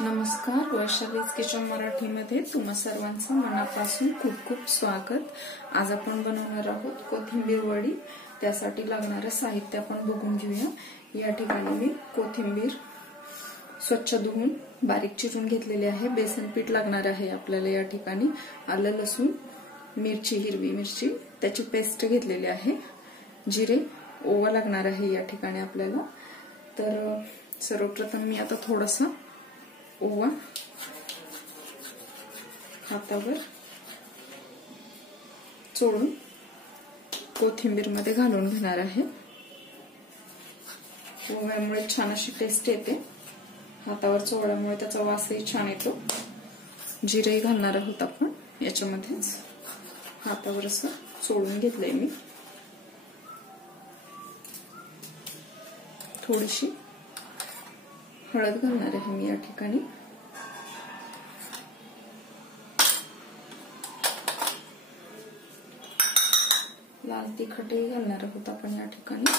नमस्कार, वैशालीज किचन मराठीमध्ये तुम्हा सर्वांचं मनापासून खूप खूप स्वागत। आज आपण बनवणार आहोत कोथिंबीर वडी। त्यासाठी लागणारे साहित्य आपण बघून घेऊया। या ठिकाणी मी कोथिंबीर स्वच्छ धुवून बारीक चिरून घेतलेली आहे। बेसन पीठ लागणार आहे आपल्याला। या ठिकाणी आलं, लसूण, मिरची, हिरवी मिरची त्याची पेस्ट घेतलेली आहे। जिरे, ओवा लागणार आहे या ठिकाणी आपल्याला। तर सर्वप्रथम मी आता थोडासा ओवा हातावर चोळून कोथिंबीर मध्ये घालून घेणार आहे। ओव्यामुळे छान अशी टेस्ट येते। हातावर चोळल्यामुळे त्याचा वासही छान येतो। जिरे घालणार आहोत आपण याच्यामध्येच। हातावर असं चोळून घेतलंय मी। थोडीशी हळद घालणार आहे मी या ठिकाणी। लाल तिखटही घालणार आहोत आपण या ठिकाणी।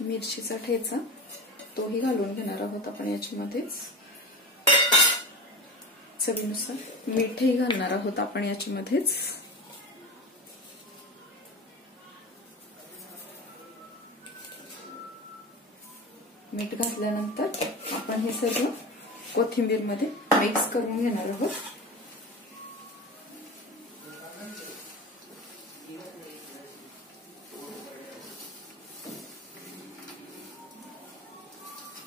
मिरचीचा ठेचा तोही घालून घेणार आहोत आपण याच्यामध्येच। चवीनुसार मीठही घालणार आहोत आपण याच्यामध्येच। मीठ घातल्यानंतर आपण हे सगळं कोथिंबीर मध्ये मिक्स करून घेणार आहोत।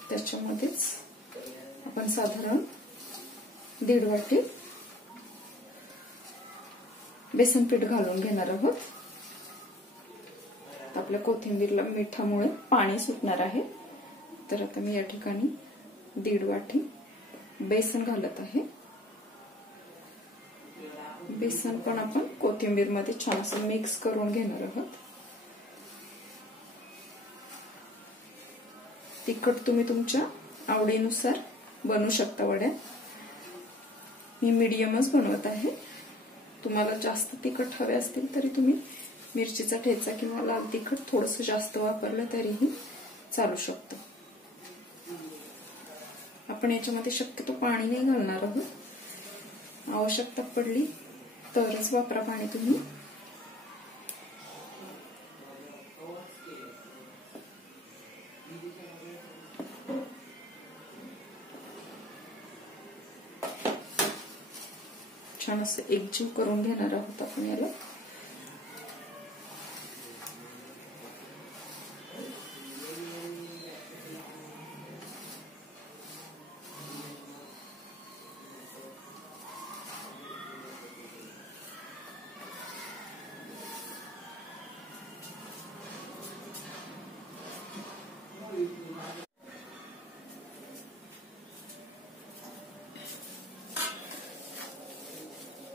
त्याच्यामध्येच आपण साधारण 1.5 वाटी बेसन पीठ घालून घेणार आहोत। आपल्या कोथिंबीरला मिठामुळे पाणी सुटणार आहे। तर आता मी या ठिकाणी 1.5 वाटी बेसन घालत आहे। बेसन पण आपण कोथिंबीर मध्ये छान असं मिक्स करून घेणार आहोत। तिखट तुम्ही तुमच्या आवडीनुसार बनवू शकता वड्या। मी मीडियमच बनवत आहे। तुम्हाला जास्त तिखट हवे असतील तरी तुम्ही मिरचीचा ठेचा किंवा लाल तिखट थोडंसं जास्त वापरलं तरीही चालू शकतं। आपण याच्यामध्ये शक्यतो पाणी नाही घालणार आहोत। आवश्यकता पडली तरच वापरा पाणी तुम्ही। छान असं एकजीव करून घेणार आहोत आपण याला।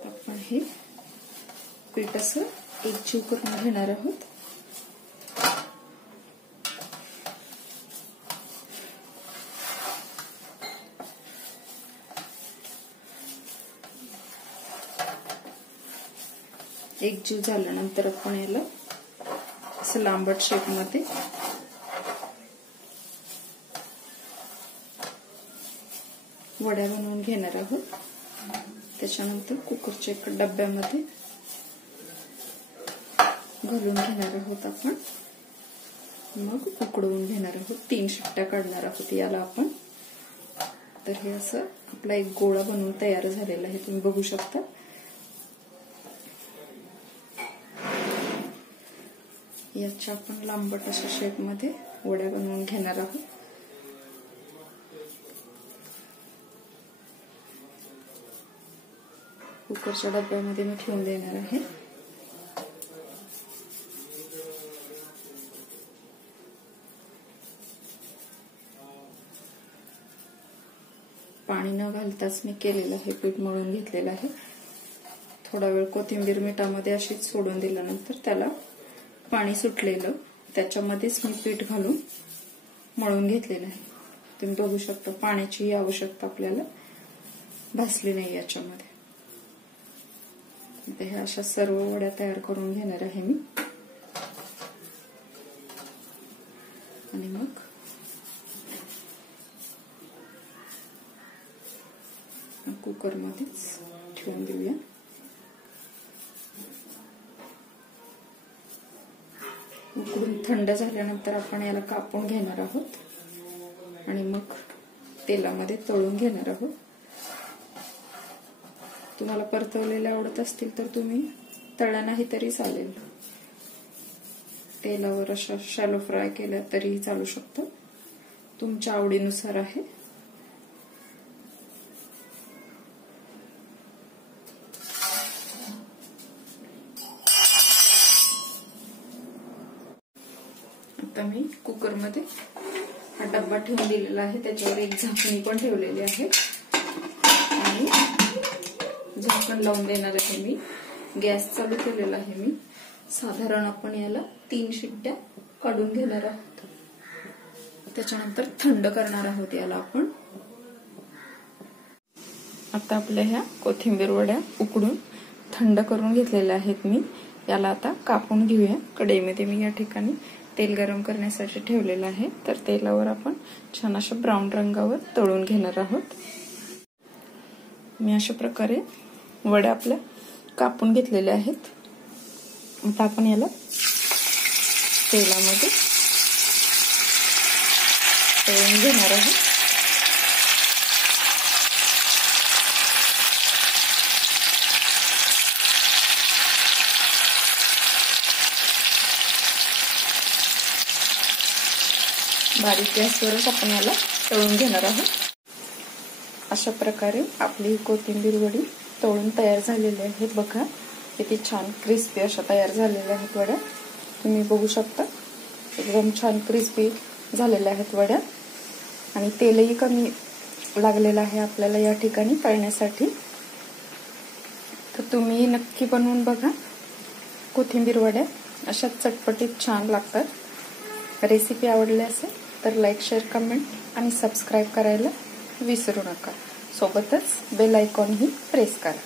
आपण हे पीठ असं एकजीव करून घेणार आहोत। एकजीव झाल्यानंतर आपण याला असं लांबट शेप मध्ये वड्या बनवून घेणार आहोत। त्याच्यानंतर कुकरच्या एका डब्यामध्ये घालून घेणार आहोत आपण। मग उकडवून घेणार आहोत। 3 शिट्ट्या काढणार आहोत याला आपण। तर हे असं आपला एक गोळा बनवून तयार झालेला आहे, तुम्ही बघू शकता। याच्या आपण लांबट अशा शेप मध्ये वड्या बनवून घेणार आहोत। कुकरच्या डब्यामध्ये मी ठेवून देणार आहे। पाणी न घालताच मी केलेलं आहे, पीठ मळून घेतलेलं आहे। थोडा वेळ कोथिंबीर मिठामध्ये अशीच सोडून दिल्यानंतर त्याला पाणी सुटलेलं त्याच्यामध्येच मी पीठ घालून मळून घेतलेलं आहे। तुम्ही बघू शकता पाण्याची आवश्यकता आपल्याला भासली नाही याच्यामध्ये। हे अशा सर्व वड्या तयार करून घेणार आहे मी। आणि मग कुकरमध्येच ठेवून देऊया. उकडून थंड झाल्यानंतर आपण याला कापून घेणार आहोत आणि मग तेलामध्ये तळून घेणार आहोत. तुम्हाला परतवलेले आवडत असतील तर तुम्ही तळा नाही तरी चालेल. तेलावर अशा शॅलो फ्राय केल्या तरीही चालू शकतं, तुमच्या आवडीनुसार आहे. आता मी कुकरमध्ये हा डब्बा ठेवून दिलेला आहे, त्याच्यावर एक झाकणी पण ठेवलेली आहे आणि झाकण लावून देणार आहे मी. गॅस चालू केलेला आहे मी. साधारण आपण याला 3 शिट्ट्या काढून घेणार आहोत. त्याच्यानंतर थंड करणार आहोत याला आपण. आता आपल्या ह्या कोथिंबीर वड्या उकडून थंड करून घेतलेल्या आहेत मी. याला आता कापून घेऊया. कढईमध्ये मी या ठिकाणी तेल गरम करण्यासाठी ठेवलेलं आहे, तर तेलावर आपण छान अशा ब्राऊन रंगावर तळून घेणार आहोत. मी अशा प्रकारे वड्या आपल्या कापून घेतलेल्या आहेत. आता आपण याला तेलामध्ये तळून घेणार आहोत. बारीक गॅसवरच आपण याला तळून घेणार आहोत. अशा प्रकारे आपली कोथिंबीर वडी तळून तयार झालेली आहे. बघा किती छान क्रिस्पी अशा तयार झालेल्या आहेत वड्या. तुम्ही बघू शकता एकदम छान क्रिस्पी झालेल्या आहेत वड्या आणि तेलही कमी लागलेलं आहे आपल्याला या ठिकाणी तळण्यासाठी. तर तुम्ही नक्की बनवून बघा. कोथिंबीर वड्या अशा चटपटीत छान लागतात. रेसिपी आवडली असेल तर लाईक, शेअर, कमेंट आणि सबस्क्राईब करायला विसरू नका. सोबतच बेल आयकॉनही प्रेस करा.